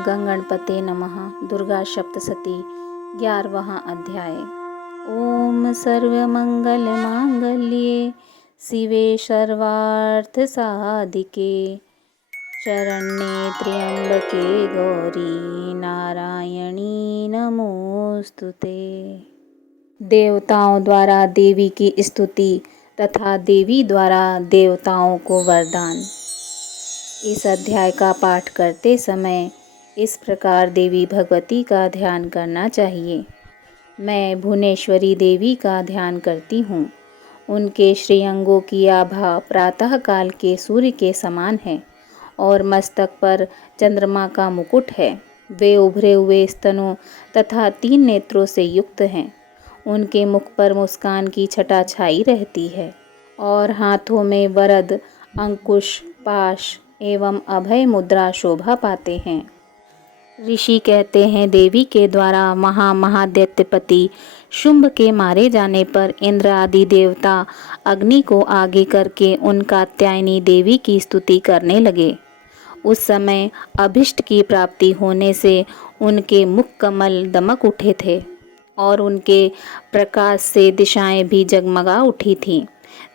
गंगणपते नमः। दुर्गा सप्तशती 11वां अध्याय। ओम सर्वमंगलमांगल्ये शिवे सर्वार्थसाधिके शरण्ये त्र्यंबके गौरी नारायणी नमोस्तुते। देवताओं द्वारा देवी की स्तुति तथा देवी द्वारा देवताओं को वरदान। इस अध्याय का पाठ करते समय इस प्रकार देवी भगवती का ध्यान करना चाहिए। मैं भुवनेश्वरी देवी का ध्यान करती हूँ। उनके श्रीअंगों की आभा प्रातः काल के सूर्य के समान है और मस्तक पर चंद्रमा का मुकुट है। वे उभरे हुए स्तनों तथा 3 नेत्रों से युक्त हैं। उनके मुख पर मुस्कान की छटा छाई रहती है और हाथों में वरद, अंकुश, पाश एवं अभय मुद्रा शोभा पाते हैं। ऋषि कहते हैं देवी के द्वारा महादैत्यपति शुंभ के मारे जाने पर इंद्र आदि देवता अग्नि को आगे करके उन कात्यायनी देवी की स्तुति करने लगे। उस समय अभिष्ट की प्राप्ति होने से उनके मुख कमल दमक उठे थे और उनके प्रकाश से दिशाएं भी जगमगा उठी थीं।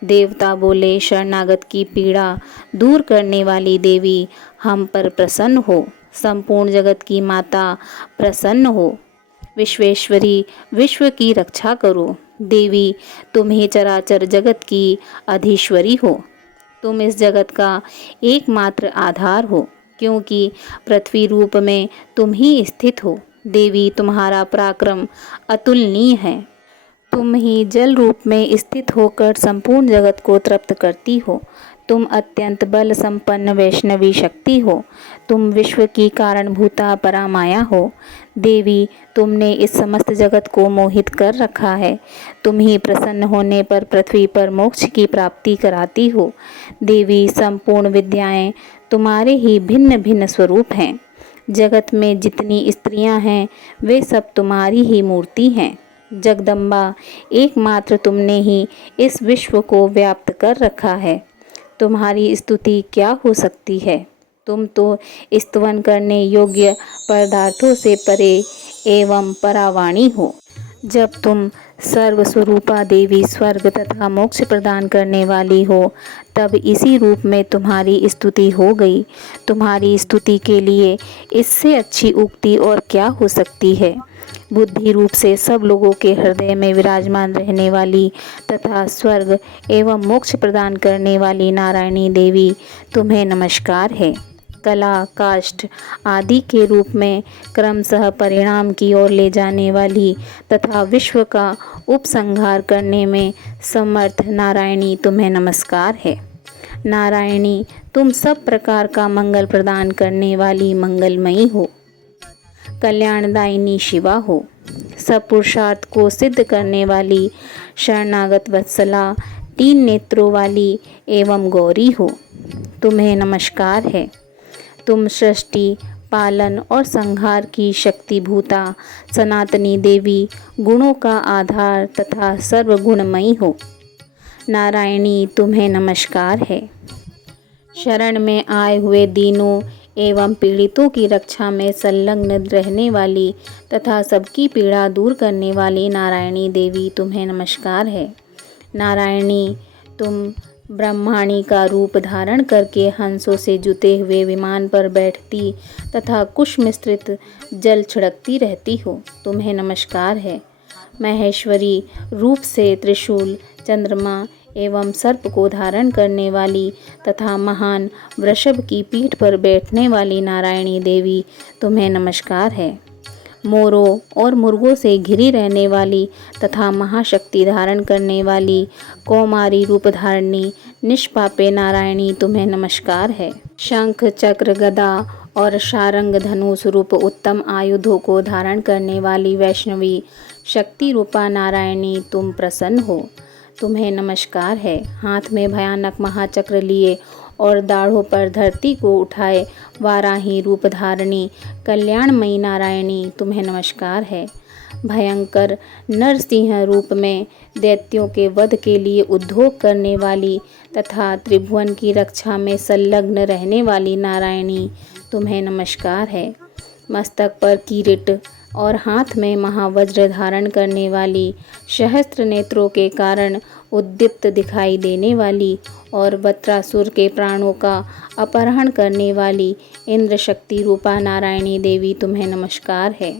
देवता बोले, शरणागत की पीड़ा दूर करने वाली देवी हम पर प्रसन्न हो। संपूर्ण जगत की माता प्रसन्न हो। विश्वेश्वरी, विश्व की रक्षा करो। देवी, तुम ही चराचर जगत की अधीश्वरी हो। तुम इस जगत का एकमात्र आधार हो, क्योंकि पृथ्वी रूप में तुम ही स्थित हो। देवी, तुम्हारा पराक्रम अतुलनीय है। तुम ही जल रूप में स्थित होकर संपूर्ण जगत को तृप्त करती हो। तुम अत्यंत बल संपन्न वैष्णवी शक्ति हो। तुम विश्व की कारणभूता परामाया हो। देवी, तुमने इस समस्त जगत को मोहित कर रखा है। तुम ही प्रसन्न होने पर पृथ्वी पर मोक्ष की प्राप्ति कराती हो। देवी, संपूर्ण विद्याएं तुम्हारे ही भिन्न भिन्न स्वरूप हैं। जगत में जितनी स्त्रियां हैं वे सब तुम्हारी ही मूर्ति हैं। जगदम्बा, एकमात्र तुमने ही इस विश्व को व्याप्त कर रखा है। तुम्हारी स्तुति क्या हो सकती है। तुम तो स्तवन करने योग्य पदार्थों से परे एवं परावाणी हो। जब तुम सर्वस्वरूपा देवी स्वर्ग तथा मोक्ष प्रदान करने वाली हो, तब इसी रूप में तुम्हारी स्तुति हो गई। तुम्हारी स्तुति के लिए इससे अच्छी उक्ति और क्या हो सकती है। बुद्धि रूप से सब लोगों के हृदय में विराजमान रहने वाली तथा स्वर्ग एवं मोक्ष प्रदान करने वाली नारायणी देवी, तुम्हें नमस्कार है। कला, काष्ठ आदि के रूप में क्रमशः परिणाम की ओर ले जाने वाली तथा विश्व का उपसंहार करने में समर्थ नारायणी, तुम्हें नमस्कार है। नारायणी, तुम सब प्रकार का मंगल प्रदान करने वाली मंगलमयी हो। कल्याणदायिनी शिवा हो। सब पुरुषार्थ को सिद्ध करने वाली शरणागत वत्सला, 3 नेत्रों वाली एवं गौरी हो। तुम्हें नमस्कार है। तुम सृष्टि, पालन और संहार की शक्तिभूता सनातनी देवी, गुणों का आधार तथा सर्वगुणमयी हो। नारायणी, तुम्हें नमस्कार है। शरण में आए हुए दीनों एवं पीड़ितों की रक्षा में संलग्न रहने वाली तथा सबकी पीड़ा दूर करने वाली नारायणी देवी, तुम्हें नमस्कार है। नारायणी, तुम ब्रह्माणी का रूप धारण करके हंसों से जुते हुए विमान पर बैठती तथा कुश मिश्रित जल छिड़कती रहती हो। तुम्हें नमस्कार है। महेश्वरी रूप से त्रिशूल, चंद्रमा एवं सर्प को धारण करने वाली तथा महान वृषभ की पीठ पर बैठने वाली नारायणी देवी, तुम्हें नमस्कार है। मोरों और मुर्गों से घिरी रहने वाली तथा महाशक्ति धारण करने वाली कौमारी रूप धारणी निष्पापे नारायणी, तुम्हें नमस्कार है। शंख, चक्र, गदा और शारंग धनुष रूप उत्तम आयुधों को धारण करने वाली वैष्णवी शक्ति रूपा नारायणी, तुम प्रसन्न हो। तुम्हें नमस्कार है। हाथ में भयानक महाचक्र लिए और दाढ़ों पर धरती को उठाए वाराही रूप धारणी कल्याणमयी नारायणी, तुम्हें नमस्कार है। भयंकर नरसिंह रूप में दैत्यों के वध के लिए उद्योग करने वाली तथा त्रिभुवन की रक्षा में संलग्न रहने वाली नारायणी, तुम्हें नमस्कार है। मस्तक पर किरीट और हाथ में महावज्र धारण करने वाली, सहस्त्र नेत्रों के कारण उद्दीप्त दिखाई देने वाली और वत्रासुर के प्राणों का अपहरण करने वाली इंद्र शक्ति रूपा नारायणी देवी तुम्हें नमस्कार है।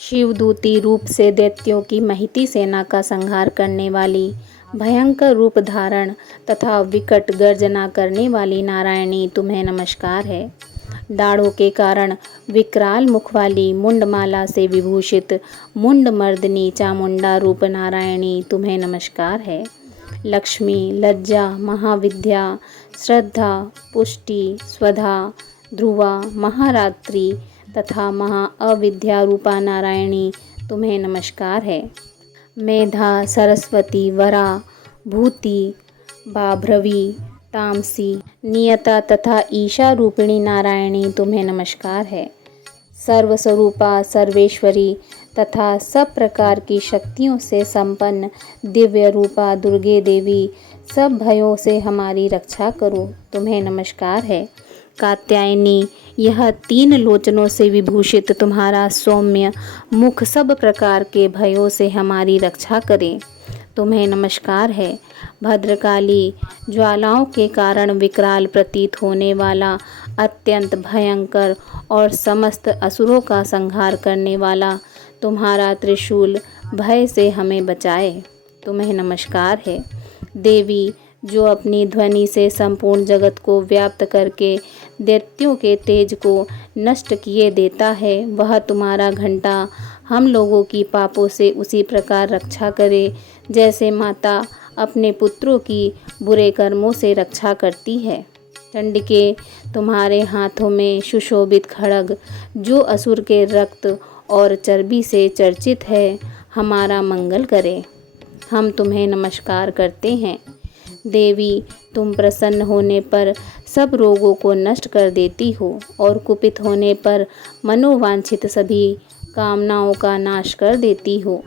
शिवदूती रूप से दैत्यों की महिती सेना का संहार करने वाली, भयंकर रूप धारण तथा विकट गर्जना करने वाली नारायणी तुम्हें नमस्कार है। दाढ़ों के कारण विकराल मुख वाली, मुंडमाला से विभूषित मुंड मर्दनी चामुंडा रूप नारायणी तुम्हें नमस्कार है। लक्ष्मी, लज्जा, महाविद्या, श्रद्धा, पुष्टि, स्वधा, ध्रुवा, महारात्रि तथा महाअविद्या रूपा नारायणी तुम्हें नमस्कार है। मेधा, सरस्वती, वरा, भूति, बाभ्रवी, तामसी, नियता तथा ईशा रूपिणी नारायणी तुम्हें नमस्कार है। सर्वस्वरूपा, सर्वेश्वरी तथा सब प्रकार की शक्तियों से संपन्न दिव्य रूपा दुर्गे देवी, सब भयों से हमारी रक्षा करो, तुम्हें नमस्कार है। कात्यायनी, यह 3 लोचनों से विभूषित तुम्हारा सौम्य मुख सब प्रकार के भयों से हमारी रक्षा करे, तुम्हें नमस्कार है। भद्रकाली, ज्वालाओं के कारण विकराल प्रतीत होने वाला, अत्यंत भयंकर और समस्त असुरों का संहार करने वाला तुम्हारा त्रिशूल भय से हमें बचाए, तुम्हें नमस्कार है। देवी, जो अपनी ध्वनि से संपूर्ण जगत को व्याप्त करके दैत्यों के तेज को नष्ट किए देता है, वह तुम्हारा घंटा हम लोगों की पापों से उसी प्रकार रक्षा करे जैसे माता अपने पुत्रों की बुरे कर्मों से रक्षा करती है। चंडिके, तुम्हारे हाथों में सुशोभित खड्ग, जो असुर के रक्त और चर्बी से चर्चित है, हमारा मंगल करे, हम तुम्हें नमस्कार करते हैं। देवी, तुम प्रसन्न होने पर सब रोगों को नष्ट कर देती हो और कुपित होने पर मनोवांछित सभी कामनाओं का नाश कर देती हो।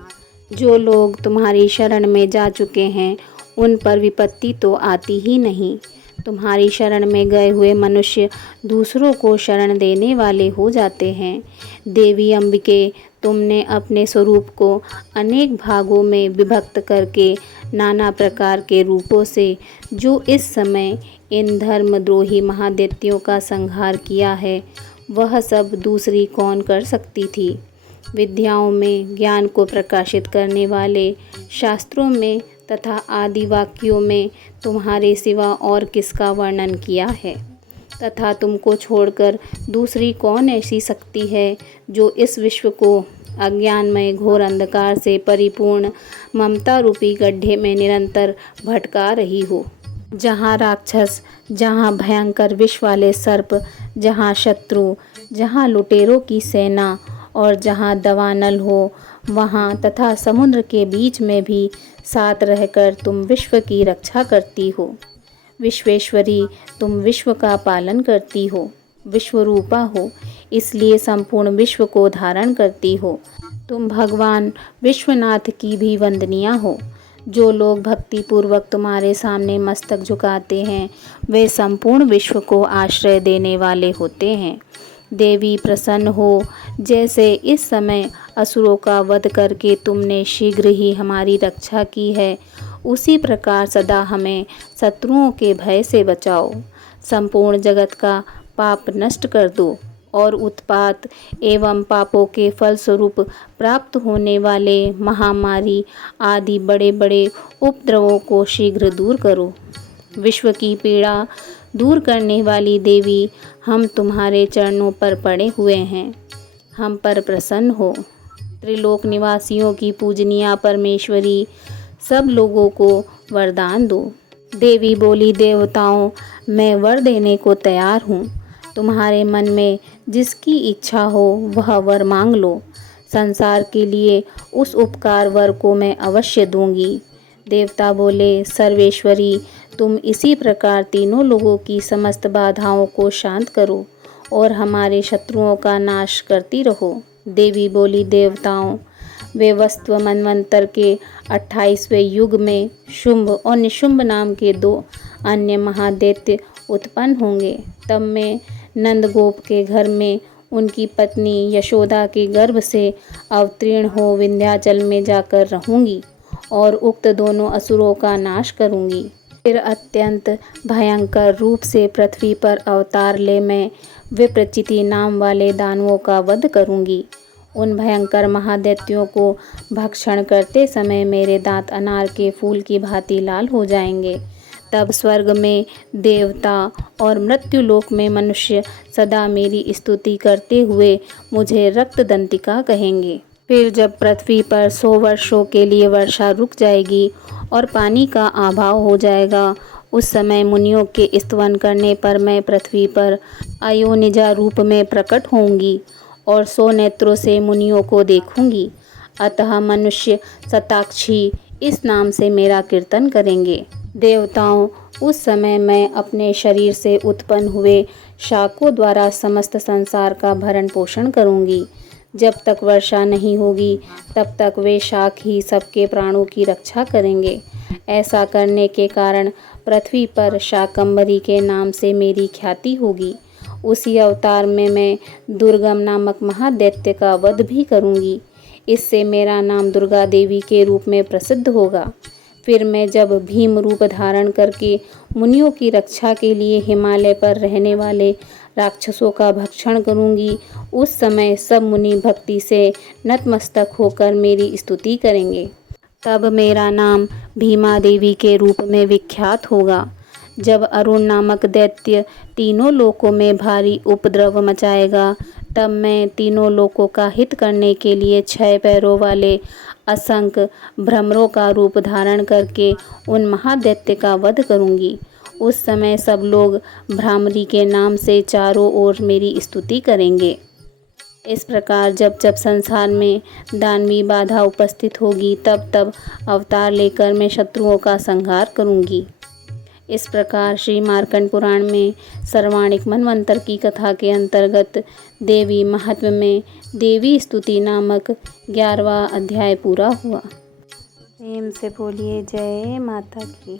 जो लोग तुम्हारी शरण में जा चुके हैं, उन पर विपत्ति तो आती ही नहीं। तुम्हारी शरण में गए हुए मनुष्य दूसरों को शरण देने वाले हो जाते हैं। देवी अम्बिके, तुमने अपने स्वरूप को अनेक भागों में विभक्त करके नाना प्रकार के रूपों से जो इस समय इन धर्मद्रोही महादैत्यों का संहार किया है, वह सब दूसरी कौन कर सकती थी। विद्याओं में ज्ञान को प्रकाशित करने वाले, शास्त्रों में तथा आदि वाक्यों में तुम्हारे सिवा और किसका वर्णन किया है, तथा तुमको छोड़कर दूसरी कौन ऐसी शक्ति है जो इस विश्व को अज्ञानमय घोर अंधकार से परिपूर्ण ममता रूपी गड्ढे में निरंतर भटका रही हो। जहाँ राक्षस, जहाँ भयंकर विष वाले सर्प, जहाँ शत्रु, जहाँ लुटेरों की सेना और जहाँ दवानल हो, वहाँ तथा समुद्र के बीच में भी साथ रहकर तुम विश्व की रक्षा करती हो। विश्वेश्वरी, तुम विश्व का पालन करती हो, विश्वरूपा हो, इसलिए संपूर्ण विश्व को धारण करती हो। तुम भगवान विश्वनाथ की भी वंदनीय हो। जो लोग भक्ति पूर्वक तुम्हारे सामने मस्तक झुकाते हैं, वे संपूर्ण विश्व को आश्रय देने वाले होते हैं। देवी, प्रसन्न हो, जैसे इस समय असुरों का वध करके तुमने शीघ्र ही हमारी रक्षा की है, उसी प्रकार सदा हमें शत्रुओं के भय से बचाओ। संपूर्ण जगत का पाप नष्ट कर दो और उत्पात एवं पापों के फलस्वरूप प्राप्त होने वाले महामारी आदि बड़े बड़े उपद्रवों को शीघ्र दूर करो। विश्व की पीड़ा दूर करने वाली देवी, हम तुम्हारे चरणों पर पड़े हुए हैं, हम पर प्रसन्न हो। त्रिलोक निवासियों की पूजनीय परमेश्वरी, सब लोगों को वरदान दो। देवी बोली, देवताओं, मैं वर देने को तैयार हूँ। तुम्हारे मन में जिसकी इच्छा हो वह वर मांग लो। संसार के लिए उस उपकार वर को मैं अवश्य दूंगी। देवता बोले, सर्वेश्वरी, तुम इसी प्रकार तीनों लोगों की समस्त बाधाओं को शांत करो और हमारे शत्रुओं का नाश करती रहो। देवी बोली, देवताओं, वे वस्तु मनवंतर के 28वें युग में शुंभ और निशुंभ नाम के 2 अन्य महादैत्य उत्पन्न होंगे। तब मैं नंदगोप के घर में उनकी पत्नी यशोदा के गर्भ से अवतीर्ण हो विंध्याचल में जाकर रहूंगी और उक्त दोनों असुरों का नाश करूंगी। फिर अत्यंत भयंकर रूप से पृथ्वी पर अवतार ले मैं विप्रचिति नाम वाले दानवों का वध करूंगी। उन भयंकर महादैत्यों को भक्षण करते समय मेरे दांत अनार के फूल की भांति लाल हो जाएंगे। तब स्वर्ग में देवता और मृत्युलोक में मनुष्य सदा मेरी स्तुति करते हुए मुझे रक्तदंतिका कहेंगे। फिर जब पृथ्वी पर 100 वर्षों के लिए वर्षा रुक जाएगी और पानी का अभाव हो जाएगा, उस समय मुनियों के स्तवन करने पर मैं पृथ्वी पर अयोनिजा रूप में प्रकट होंगी और 100 नेत्रों से मुनियों को देखूंगी। अतः मनुष्य शताक्षी इस नाम से मेरा कीर्तन करेंगे। देवताओं, उस समय मैं अपने शरीर से उत्पन्न हुए शाकों द्वारा समस्त संसार का भरण पोषण करूंगी। जब तक वर्षा नहीं होगी तब तक वे शाक ही सबके प्राणों की रक्षा करेंगे। ऐसा करने के कारण पृथ्वी पर शाकंभरी के नाम से मेरी ख्याति होगी। उसी अवतार में मैं दुर्गम नामक महादैत्य का वध भी करूंगी। इससे मेरा नाम दुर्गा देवी के रूप में प्रसिद्ध होगा। फिर मैं जब भीम रूप धारण करके मुनियों की रक्षा के लिए हिमालय पर रहने वाले राक्षसों का भक्षण करूंगी, उस समय सब मुनि भक्ति से नतमस्तक होकर मेरी स्तुति करेंगे। तब मेरा नाम भीमा देवी के रूप में विख्यात होगा। जब अरुण नामक दैत्य तीनों लोकों में भारी उपद्रव मचाएगा, तब मैं तीनों लोकों का हित करने के लिए 6 पैरों वाले असंख्य भ्रमरों का रूप धारण करके उन महादैत्य का वध करूंगी। उस समय सब लोग भ्रामरी के नाम से चारों ओर मेरी स्तुति करेंगे। इस प्रकार जब जब संसार में दानवी बाधा उपस्थित होगी, तब तब अवतार लेकर मैं शत्रुओं का संहार करूंगी। इस प्रकार श्री मार्कंड पुराण में सर्वाणिक मनवंतर की कथा के अंतर्गत देवी महत्व में देवी स्तुति नामक 11वां अध्याय पूरा हुआ। प्रेम से बोलिए जय माता की।